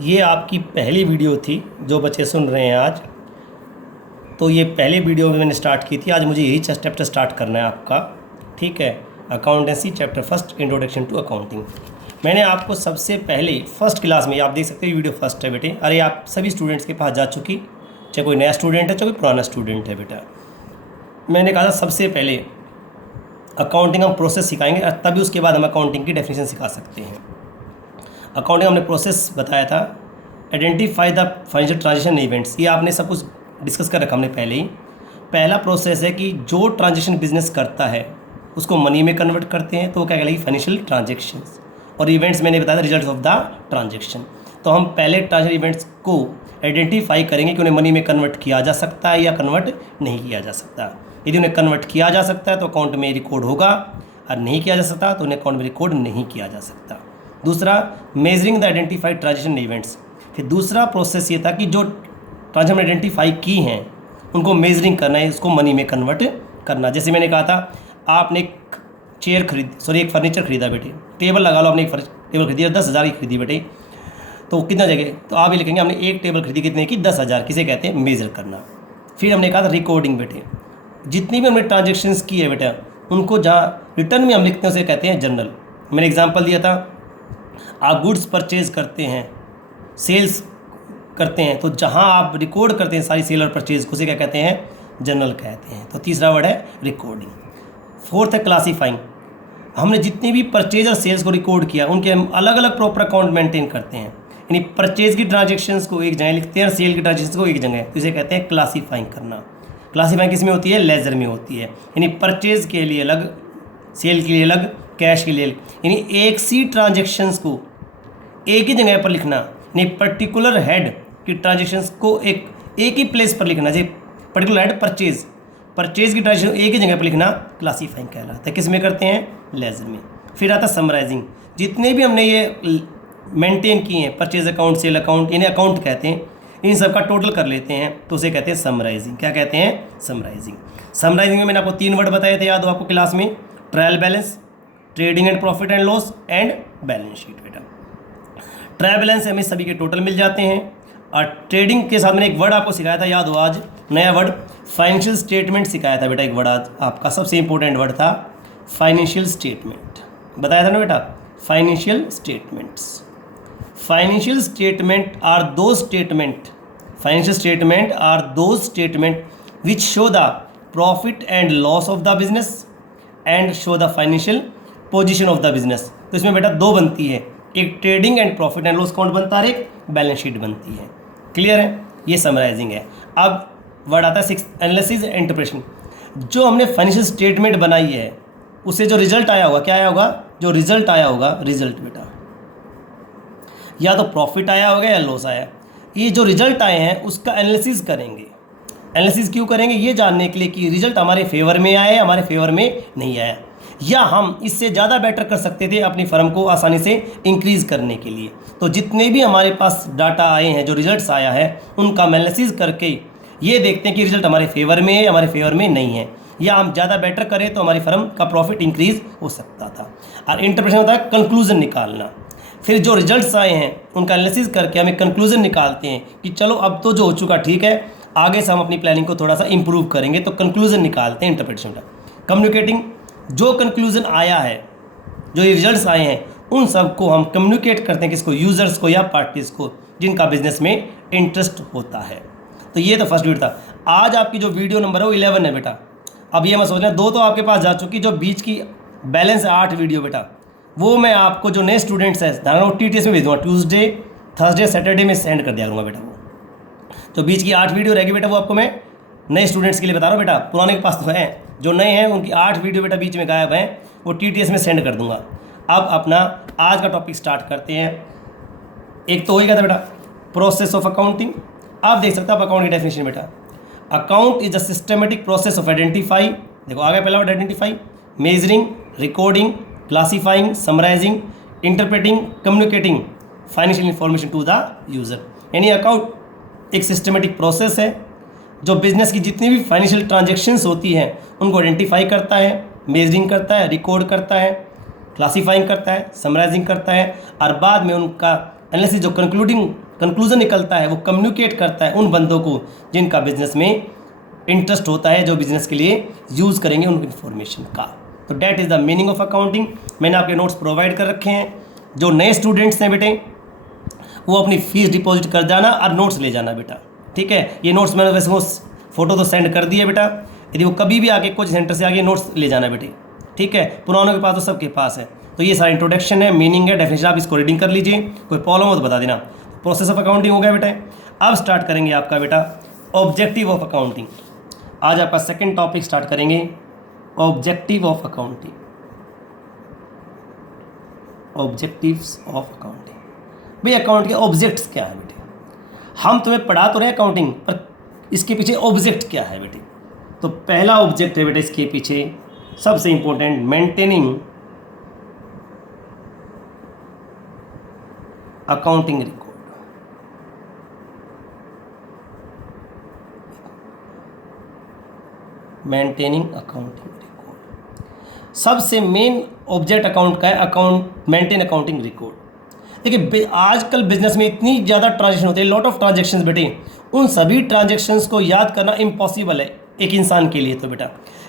ये आपकी पहली वीडियो थी जो बच्चे सुन रहे हैं आज। तो ये पहले वीडियो में मैंने स्टार्ट की थी। आज मुझे यही चैप्टर स्टार्ट करना है आपका, ठीक है। Accountancy chapter first, introduction to accounting. मैंने आपको सबसे पहले फर्स्ट क्लास में, आप देख सकते हो वीडियो फर्स्ट है बेटे। अरे आप सभी स्टूडेंट्स के पास जा चुकी, चाहे कोई नया स्टूडेंट है चाहे कोई पुराना स्टूडेंट है बेटा। मैंने कहा था सबसे पहले अकाउंटिंग हम प्रोसेस सिखाएंगे, तभी उसके बाद हम अकाउंटिंग की डेफिनेशन सिखा सकते हैं। अकाउंटिंग हमने प्रोसेस बताया था, identify the financial transaction events. ये आपने सब कुछ डिस्कस कर रखा हमने पहले ही। पहला प्रोसेस है कि जो ट्रांजेक्शन बिजनेस करता है उसको मनी में कन्वर्ट करते हैं, तो वो क्या कहलाएगी? Financial transactions. और इवेंट्स मैंने बताया था रिजल्ट ऑफ द ट्रांजेक्शन। तो हम पहले ट्रांजेक्शन इवेंट्स को आइडेंटिफाई करेंगे कि उन्हें मनी में कन्वर्ट किया जा सकता है या कन्वर्ट नहीं किया जा सकता। यदि उन्हें कन्वर्ट किया जा सकता है तो अकाउंट में रिकॉर्ड होगा, और नहीं किया जा सकता तो उन्हें अकाउंट में रिकॉर्ड नहीं किया जा सकता। दूसरा, measuring the identified transaction events. फिर दूसरा प्रोसेस ये था कि जो ट्रांजेक्शन आइडेंटिफाई की हैं उनको मेजरिंग करना है, उसको मनी में कन्वर्ट करना। जैसे मैंने कहा था, आपने एक फर्नीचर खरीदा बेटे, टेबल लगा लो, आपने एक टेबल खरीदी 10,000 की खरीदी बेटे, तो कितना जगह? तो आप ये लिखेंगे हमने एक टेबल खरीदी कितने की? 10,000। किसे कहते हैं? मेज़र करना। फिर हमने कहा था रिकॉर्डिंग बेटे, जितनी भी हमने ट्रांजेक्शन्स की है बेटा उनको जहाँ रिटर्न में हम लिखते हैं उसे कहते हैं जर्नल। मैंने एग्जांपल दिया था, आप गुड्स परचेज करते हैं, सेल्स करते हैं, तो जहाँ आप रिकॉर्ड करते हैं सारी सेल और परचेज को, उसे क्या कहते हैं? जर्नल कहते हैं। तो तीसरा वर्ड है रिकॉर्डिंग। फोर्थ है क्लासीफाइंग। हमने जितनी भी परचेज और सेल्स को रिकॉर्ड किया उनके हम अलग अलग प्रॉपर अकाउंट मेंटेन करते हैं। यानी परचेज की ट्रांजेक्शन्स को एक जगह लिखते हैं और सेल की ट्रांजेक्शन्स को एक जगह, तो इसे कहते हैं क्लासीफाइंग करना। क्लासीफाइंग किस में होती है? लेजर में होती है। यानी परचेज के लिए अलग, सेल के लिए अलग, कैश के लिए अलग। यानी एक सी ट्रांजेक्शन्स को एक ही जगह पर लिखना, यानी पर्टिकुलर हेड की ट्रांजेक्शन्स को एक ही प्लेस पर लिखना। जैसे पर्टिकुलर हेड परचेज की ट्रांजेक्शन एक ही जगह पर लिखना क्लासीफाइंग कहलाता है। किस में करते हैं? लेजर में। फिर आता समराइजिंग। जितने भी हमने ये मेंटेन किए हैं, परचेज अकाउंट, सेल अकाउंट, इन्हें अकाउंट कहते हैं, इन सब का टोटल कर लेते हैं तो उसे कहते हैं समराइजिंग। क्या कहते हैं? समराइजिंग। समराइजिंग में मैंने आपको 3 वर्ड बताए थे, याद हो आपको क्लास में? Trial balance, trading and profit and loss, and balance sheet बेटा। ट्रायल बैलेंस हमें सभी के टोटल मिल जाते हैं, और ट्रेडिंग के साथ मैंने एक वर्ड आपको सिखाया था, याद हो आज? नया वर्ड फाइनेंशियल स्टेटमेंट सिखाया था बेटा। एक वर्ड आज आपका सबसे इंपॉर्टेंट वर्ड था फाइनेंशियल स्टेटमेंट, बताया था ना बेटा? Financial statements. Financial statement are दो statement which show the profit and loss of the business and show the financial position of the business। तो इसमें बेटा 2 बनती है, एक trading and profit and loss account बनता है, एक बैलेंस शीट बनती है। क्लियर है? ये समराइजिंग है। अब वर्ड आता है 6, एनालिसिस एंड इंटरप्रिटेशन। जो हमने फाइनेंशियल स्टेटमेंट बनाई है उससे जो रिजल्ट आया होगा, क्या आया होगा? जो रिजल्ट आया होगा, रिजल्ट बेटा या तो प्रॉफिट आया होगा या लॉस आया। ये जो रिजल्ट आए हैं उसका एनालिसिस करेंगे। एनालिसिस क्यों करेंगे? ये जानने के लिए कि रिजल्ट हमारे फेवर में आया या हमारे फेवर में नहीं आया, या हम इससे ज़्यादा बेटर कर सकते थे अपनी फर्म को आसानी से इंक्रीज़ करने के लिए। तो जितने भी हमारे पास डाटा आए हैं, जो रिजल्ट्स आया है, उनका एनालिसिस करके ये देखते हैं कि रिजल्ट हमारे फेवर में है, हमारे फेवर में नहीं है, या हम ज़्यादा बेटर करें तो हमारी फर्म का प्रॉफिट इंक्रीज़ हो सकता था। और इंटरप्रिटेशन होता है कंक्लूजन निकालना। फिर जो रिजल्ट्स आए हैं उनका एनालिसिस करके हम एक कंक्लूजन निकालते हैं कि चलो अब तो जो हो चुका ठीक है, आगे से हम अपनी प्लानिंग को थोड़ा सा इंप्रूव करेंगे, तो कंक्लूजन निकालते हैं इंटरप्रिटेशन का। कम्युनिकेटिंग, जो कंक्लूजन आया है, जो ये रिजल्ट्स आए हैं, उन सब को हम कम्युनिकेट करते हैं किसको? यूज़र्स को या पार्टीज़ को जिनका बिजनेस में इंटरेस्ट होता है। तो ये तो फर्स्ट वीडियो था। आज आपकी जो वीडियो नंबर है वो 11 है बेटा। अब ये मैं सोच रहा हूँ 2 तो आपके पास जा चुकी, जो बीच की बैलेंस है 8 वीडियो बेटा, वो मैं आपको जो नए स्टूडेंट्स हैं ध्यान रखो TTS में भेज दूँगा, ट्यूसडे, थर्सडे, सैटरडे में सेंड कर दिया करूँगा बेटा। वो तो बीच की 8 वीडियो रहेगी बेटा, वो आपको मैं नए स्टूडेंट्स के लिए बता रहा हूँ बेटा। पुराने के पास तो हैं, जो नए हैं उनकी 8 वीडियो बेटा बीच में गायब हैं, वो TTS में सेंड कर दूँगा। अब अपना आज का टॉपिक स्टार्ट करते हैं। एक तो हो ही गया था बेटा प्रोसेस ऑफ अकाउंटिंग। आप देख सकते हो आप अकाउंट की डेफिनेशन बेटा, account is a systematic process of identify, देखो आ गया पहला word identify, measuring, recording, classifying, summarising, interpreting, communicating financial information to the user. यानी अकाउंट एक सिस्टमेटिक प्रोसेस है जो बिजनेस की जितनी भी फाइनेंशियल ट्रांजेक्शन्स होती हैं उनको आइडेंटिफाई करता है, मेजरिंग करता है, रिकॉर्ड करता है, क्लासीफाइंग करता है, समराइजिंग करता है, और बाद में उनका एनालिसिस जो कंक्लूडिंग कंक्लूजन निकलता है, वो कम्युनिकेट करता है उन बंदों को जिनका बिजनेस में इंटरेस्ट होता है, जो बिजनेस के लिए यूज़ करेंगे उन इन्फॉर्मेशन का। तो that is the meaning of accounting. मैंने आपके नोट्स प्रोवाइड कर रखे हैं। जो नए स्टूडेंट्स हैं बेटे, वो अपनी फ़ीस डिपॉजिट कर जाना और नोट्स ले जाना बेटा, ठीक है। ये नोट्स मैंने वैसे वो फ़ोटो तो सेंड कर दिए बेटा, यदि वो कभी भी आके कोचिंग सेंटर से आगे नोट्स ले जाना बेटे, ठीक है। पुरानों के पास तो सबके पास है। तो ये सारा इंट्रोडक्शन है, मीनिंग है, डेफिनेशन, आप इसको रीडिंग कर लीजिए, कोई प्रॉब्लम हो तो बता देना। प्रोसेस ऑफ अकाउंटिंग हो गया बेटा। अब स्टार्ट करेंगे आपका बेटा ऑब्जेक्टिव ऑफ अकाउंटिंग। आज आपका सेकंड टॉपिक स्टार्ट करेंगे, objective of accounting. Objectives of accounting, भाई अकाउंट के ऑब्जेक्ट्स क्या है बेटे? हम तुम्हें पढ़ा तो रहे अकाउंटिंग, पर इसके पीछे ऑब्जेक्ट क्या है बेटे? तो पहला ऑब्जेक्ट है बेटे इसके पीछे सबसे important, maintaining accounting record. Maintaining accounting record सबसे मेन ऑब्जेक्ट अकाउंट का है, अकाउंट मेंटेन अकाउंटिंग रिकॉर्ड। देखिए आजकल बिजनेस में इतनी ज़्यादा ट्रांजेक्शन होते हैं, लॉट ऑफ ट्रांजेक्शन्स बेटे, उन सभी ट्रांजेक्शन्स को याद करना इम्पॉसिबल है एक इंसान के लिए। तो बेटा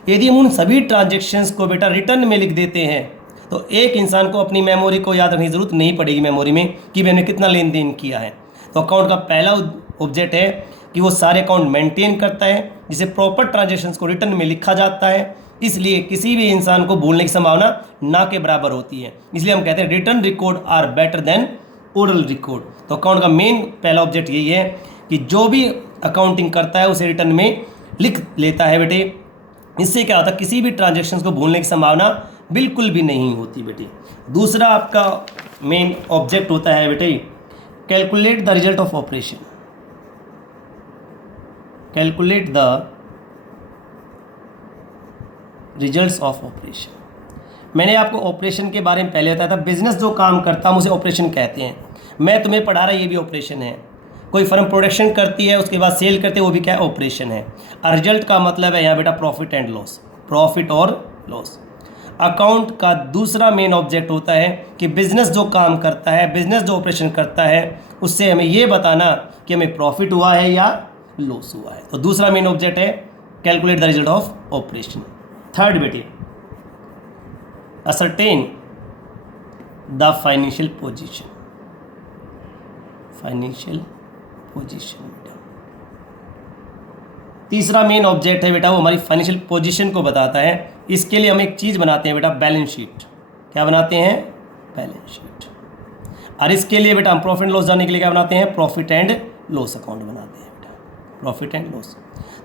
यदि हम उन सभी ट्रांजेक्शन्स को बेटा रिटर्न में लिख देते हैं तो एक इंसान को अपनी मेमोरी को याद रखने की ज़रूरत नहीं पड़ेगी मेमोरी में कि मैंने कितना लेन देन किया है। तो अकाउंट का पहला ऑब्जेक्ट है कि वो सारे अकाउंट मेंटेन करता है, जिसे प्रॉपर ट्रांजेक्शन्स को रिटर्न में लिखा जाता है। इसलिए किसी भी इंसान को भूलने की संभावना ना के बराबर होती है। इसलिए हम कहते हैं written record are better than oral record. तो अकाउंट का मेन पहला ऑब्जेक्ट यही है कि जो भी अकाउंटिंग करता है उसे रिटर्न में लिख लेता है बेटे। इससे क्या होता है, किसी भी ट्रांजेक्शन्स को भूलने की संभावना बिल्कुल भी नहीं होती बेटे। दूसरा आपका मेन ऑब्जेक्ट होता है बेटे, calculate the result of operation. Calculate the results of operation. मैंने आपको ऑपरेशन के बारे में पहले बताया था, बिजनेस जो काम करता है हम उसे ऑपरेशन कहते हैं। मैं तुम्हें पढ़ा रहा ये भी ऑपरेशन है। कोई फर्म प्रोडक्शन करती है उसके बाद सेल करते हैं, वो भी क्या है, ऑपरेशन है। और रिजल्ट का मतलब है यहाँ बेटा प्रॉफिट एंड लॉस, प्रॉफिट और लॉस। अकाउंट का दूसरा मेन ऑब्जेक्ट होता है कि बिजनेस जो काम करता है, बिजनेस जो ऑपरेशन करता है, उससे हमें ये बताना कि हमें प्रॉफिट हुआ है या लॉस हुआ है। तो दूसरा मेन ऑब्जेक्ट है calculate the result of operation. Third बेटे, ascertain the financial position. Financial position बेटा तीसरा मेन ऑब्जेक्ट है बेटा, वो हमारी फाइनेंशियल पोजीशन को बताता है। इसके लिए हम एक चीज़ बनाते हैं बेटा, बैलेंस शीट। क्या बनाते हैं? Balance sheet. और इसके लिए बेटा हम प्रॉफिट एंड लॉस जानने के लिए क्या बनाते हैं? प्रॉफिट एंड लॉस अकाउंट बनाते हैं बेटा, प्रॉफिट एंड लॉस।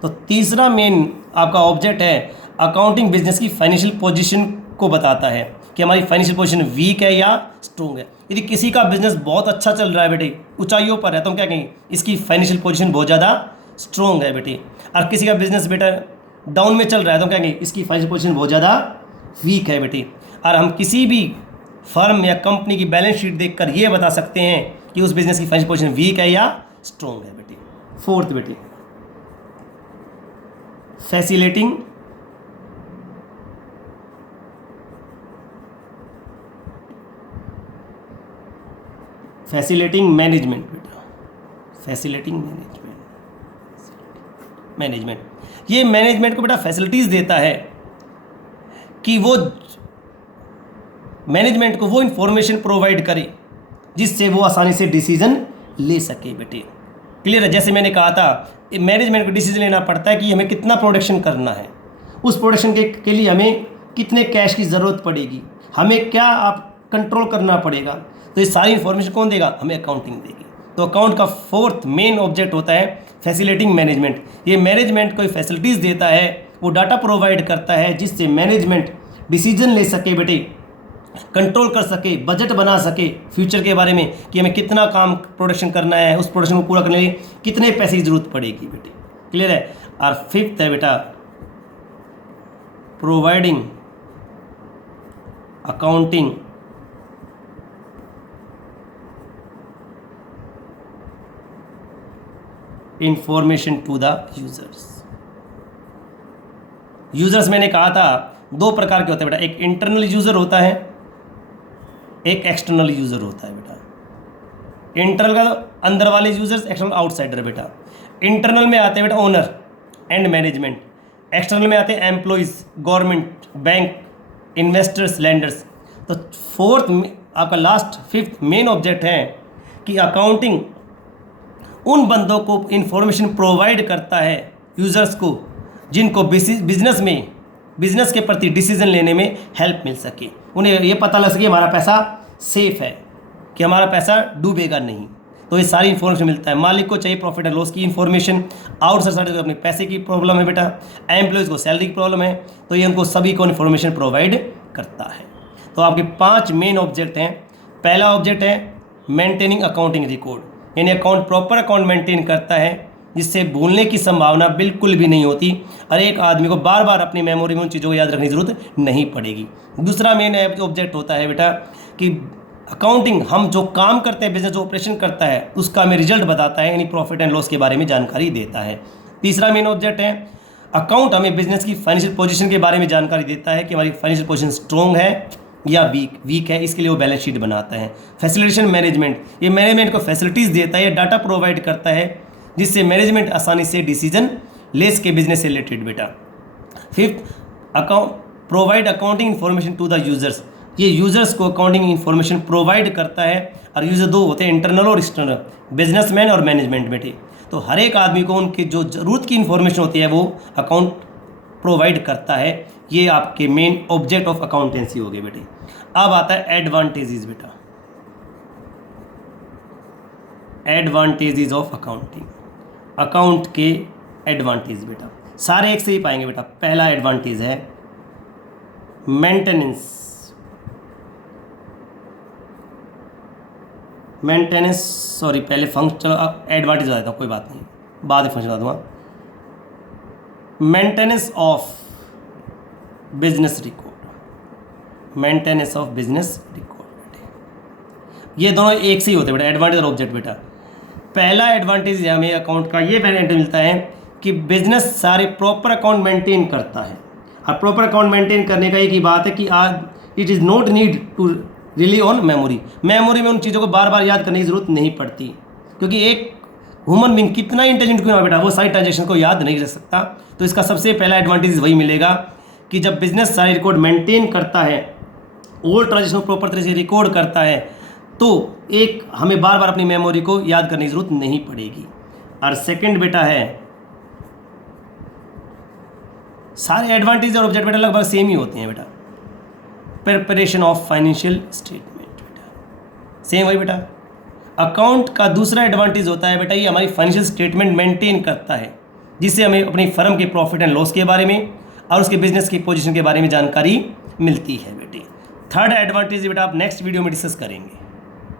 तो तीसरा मेन आपका ऑब्जेक्ट है अकाउंटिंग बिजनेस की फाइनेंशियल पोजीशन को बताता है कि हमारी फाइनेंशियल पोजीशन वीक है या स्ट्रॉन्ग है। यदि किसी का बिजनेस बहुत अच्छा चल रहा है बेटे, ऊंचाइयों पर है, तो हम क्या कहेंगे? इसकी फाइनेंशियल पोजीशन बहुत ज़्यादा स्ट्रॉन्ग है बेटे। और किसी का बिजनेस बेटा डाउन में चल रहा है तो हम कहेंगे इसकी फाइनेंशियल पोजीशन बहुत ज़्यादा वीक है बेटे। और हम किसी भी फर्म या कंपनी की बैलेंस शीट देखकर ये बता सकते हैं कि उस बिजनेस की फाइनेंशियल पोजीशन वीक है या स्ट्रॉन्ग है बेटे। फोर्थ बेटे, फैसिलिटिंग फैसिलिटिंग मैनेजमेंट बेटा, फैसिलिटिंग मैनेजमेंट। ये मैनेजमेंट को बेटा फैसिलिटीज़ देता है कि वो मैनेजमेंट को वो इंफॉर्मेशन प्रोवाइड करे जिससे वो आसानी से डिसीजन ले सके बेटे। क्लियर है? जैसे मैंने कहा था मैनेजमेंट को डिसीजन लेना पड़ता है कि हमें कितना प्रोडक्शन करना है, उस प्रोडक्शन के लिए हमें कितने कैश की ज़रूरत पड़ेगी, हमें क्या आप कंट्रोल करना पड़ेगा। तो ये सारी इन्फॉर्मेशन कौन देगा? हमें अकाउंटिंग देगी। तो अकाउंट का फोर्थ मेन ऑब्जेक्ट होता है फैसिलिटिंग मैनेजमेंट। ये मैनेजमेंट को फैसिलिटीज़ देता है, वो डाटा प्रोवाइड करता है जिससे मैनेजमेंट डिसीजन ले सके बेटे, कंट्रोल कर सके, बजट बना सके फ्यूचर के बारे में कि हमें कितना काम प्रोडक्शन करना है, उस प्रोडक्शन को पूरा करने के लिए कितने पैसे की ज़रूरत पड़ेगी बेटे। क्लियर है? और फिफ्थ है बेटा providing accounting information to the users मैंने कहा था दो प्रकार के होते हैं बेटा, एक इंटरनल यूज़र होता है, एक एक्सटर्नल यूज़र होता है बेटा। इंटरनल का अंदर वाले यूजर्स, एक्सटर्नल आउटसाइडर बेटा। इंटरनल में आते हैं बेटा ओनर एंड मैनेजमेंट, एक्सटर्नल में आते हैं employees, government, bank, investors, landers. तो फोर्थ आपका लास्ट फिफ्थ मेन ऑब्जेक्ट है कि अकाउंटिंग उन बंदों को इंफॉर्मेशन प्रोवाइड करता है यूज़र्स को जिनको बिजनेस के प्रति डिसीजन लेने में हेल्प मिल सके, उन्हें ये पता लग सके हमारा पैसा सेफ है, कि हमारा पैसा डूबेगा नहीं। तो ये सारी इन्फॉर्मेशन मिलता है। मालिक को चाहिए प्रॉफिट एंड लॉस की इन्फॉर्मेशन, आउटसाइड को अपने पैसे की प्रॉब्लम है बेटा, एम्प्लॉयज़ को सैलरी की प्रॉब्लम है, तो ये उनको सभी को इन्फॉर्मेशन प्रोवाइड करता है। तो आपके 5 मेन ऑब्जेक्ट हैं। पहला ऑब्जेक्ट है मेंटेनिंग अकाउंटिंग रिकॉर्ड, यानी अकाउंट प्रॉपर अकाउंट मेंटेन करता है जिससे भूलने की संभावना बिल्कुल भी नहीं होती और एक आदमी को बार बार अपनी मेमोरी में उन चीज़ों को याद रखने की जरूरत नहीं पड़ेगी। दूसरा मेन ऑब्जेक्ट होता है बेटा कि अकाउंटिंग हम जो काम करते हैं, बिजनेस जो ऑपरेशन करता है उसका हमें रिजल्ट बताता है, यानी प्रॉफिट एंड लॉस के बारे में जानकारी देता है। तीसरा मेन ऑब्जेक्ट है अकाउंट हमें बिजनेस की फाइनेंशियल पोजीशन के बारे में जानकारी देता है कि हमारी फाइनेंशियल पोजीशन स्ट्रॉन्ग है या वीक है, इसके लिए वो बैलेंस शीट बनाता है। फैसिलिटेशन मैनेजमेंट, ये मैनेजमेंट को फैसिलिटीज़ देता है, डाटा प्रोवाइड करता है जिससे मैनेजमेंट आसानी से डिसीजन ले सके बिजनेस से रिलेटेड बेटा। Fifth account provide accounting information to the users, ये यूजर्स को अकाउंटिंग इन्फॉर्मेशन प्रोवाइड करता है। और यूजर 2 होते हैं इंटरनल और एक्सटर्नल, बिजनेसमैन और मैनेजमेंट बेटे। तो हर एक आदमी को उनकी जो ज़रूरत की इन्फॉर्मेशन होती है वो अकाउंट प्रोवाइड करता है। ये आपके मेन ऑब्जेक्ट ऑफ अकाउंटेंसी हो गए बेटे। अब आता है एडवांटेजेस बेटा, एडवांटेजेस ऑफ अकाउंटिंग, अकाउंट के एडवांटेज बेटा सारे एक से ही पाएंगे बेटा। पहला एडवांटेज है मेंटेनेंस, सॉरी पहले फंक्शन एडवांटेज बताता हूँ, कोई बात नहीं, बाद में फंक्शन बता दूँगा। Maintenance of business record, maintenance of business record बेटे, ये दोनों एक से ही होते हैं बेटा, एडवांटेज और ऑब्जेक्ट बेटा। पहला एडवांटेज हमें अकाउंट का ये बेनिफिट मिलता है कि बिजनेस सारे प्रॉपर अकाउंट मेंटेन करता है। और प्रॉपर अकाउंट मेंटेन करने का एक ही बात है कि आज it is not need to rely on memory में उन चीज़ों को बार बार याद करने की ज़रूरत नहीं पड़ती, क्योंकि एक ह्यूमन बींग कितना इंटेलिजेंट क्यों ना बेटा वो सारी ट्रांजेक्शन को याद नहीं रख सकता। तो इसका सबसे पहला एडवांटेज वही मिलेगा कि जब बिजनेस सारे रिकॉर्ड मेंटेन करता है, ओल्ड ट्रांजेक्शन को प्रॉपर तरह से रिकॉर्ड करता है, तो एक हमें बार बार अपनी मेमोरी को याद करने की ज़रूरत नहीं पड़ेगी। और सेकंड बेटा है, सारे एडवांटेज और ऑब्जेक्ट बेटा लगभग सेम ही होते हैं बेटा। प्रिपरेशन ऑफ फाइनेंशियल स्टेटमेंट बेटा सेम वही बेटा। अकाउंट का दूसरा एडवांटेज होता है बेटा ये हमारी फाइनेंशियल स्टेटमेंट मेंटेन करता है, जिससे हमें अपनी फर्म के प्रॉफिट एंड लॉस के बारे में और उसके बिजनेस की पोजीशन के बारे में जानकारी मिलती है बेटे। थर्ड एडवांटेज बेटा आप नेक्स्ट वीडियो में डिस्कस करेंगे।